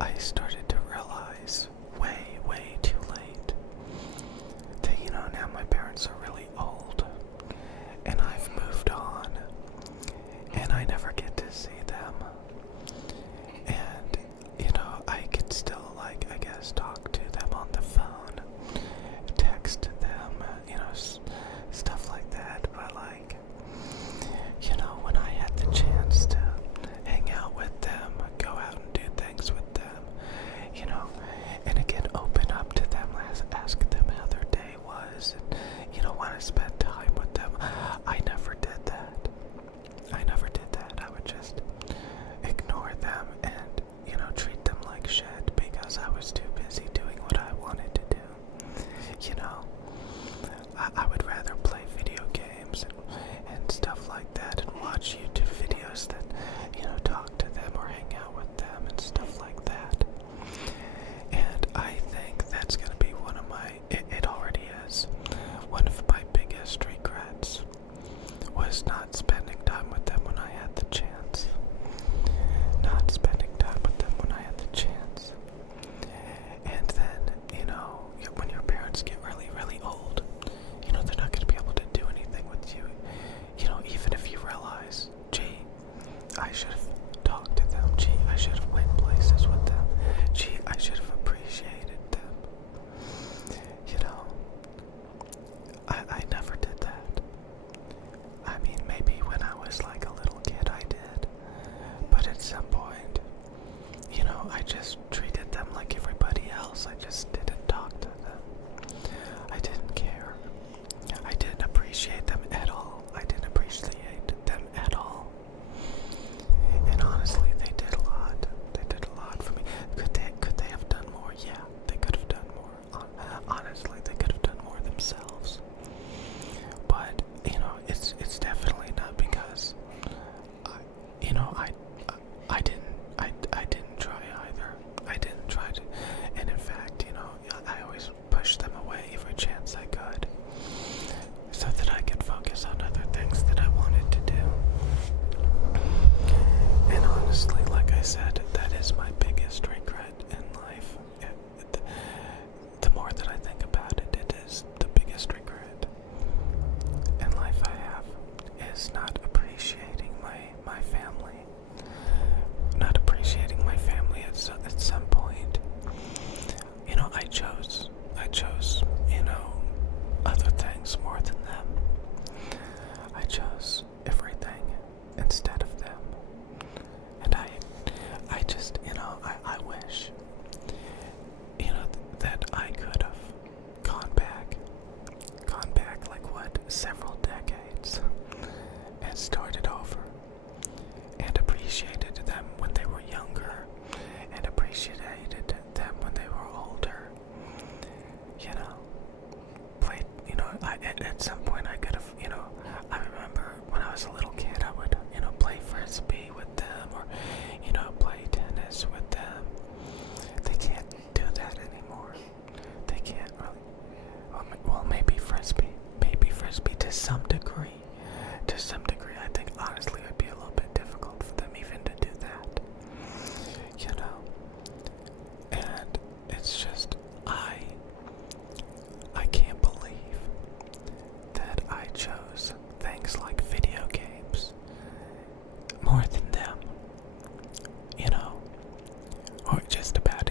I started to realize way, way too late that, now my parents are really old and I've moved on and I never get to see them. And, I could still, I guess, talk to them on the phone, text them, stuff like that. But, when I had the chance to hang out with them, go out and do things with them, and again, open up to them, ask them how their day was, and, want to spend time with them, I never did that. I would just ignore them and, treat them like shit because I was too busy doing what I wanted to do. I would rather play video games and stuff like that and watch YouTube videos than, talk to them or hang out with them and stuff like that. And I think that's going to be it already is, one of my biggest regrets was not spending time with them when I had the chance. Not spending time with them when I had the chance. And then, when your parents get really, really old, they're not going to be able to do anything with you. Even if you realize, gee, I should have talked to them. Gee, I should have went places with them. Gee, I should have appreciated them. I never did that. I mean, maybe when I was like a little kid I did. But at some point, I just treated them like everybody else. I just didn't talk to them. I didn't care. I didn't appreciate them at all. I didn't appreciate them at all. And honestly, they did a lot. They did a lot for me. Could they have done more? Yeah, they could have done more. Honestly, they could have done more themselves. But, it's definitely not because I didn't try either. I didn't try to, and in fact, I always pushed them away every chance I could so that I could focus on other things that I wanted to do. And honestly, like I said, that is my biggest regret in life. The more that I think about it, it is the biggest regret in life I have is not appreciating my family. Not appreciating my family at some point. I chose, other things more than them. I chose everything instead of them. And I just, I wish, that I could have gone back like what, several decades and started over and appreciated them when they were younger and appreciated them when they were older. Played, at some point I could have, I remember when I was a little kid I would, play frisbee with them or, play tennis with them. They can't do that anymore. They can't really. Well, maybe frisbee to some degree. To some degree, I think honestly it'd be a little bit difficult for them even to do that. And it's just I can't believe that I chose things like video games more than them. Or just about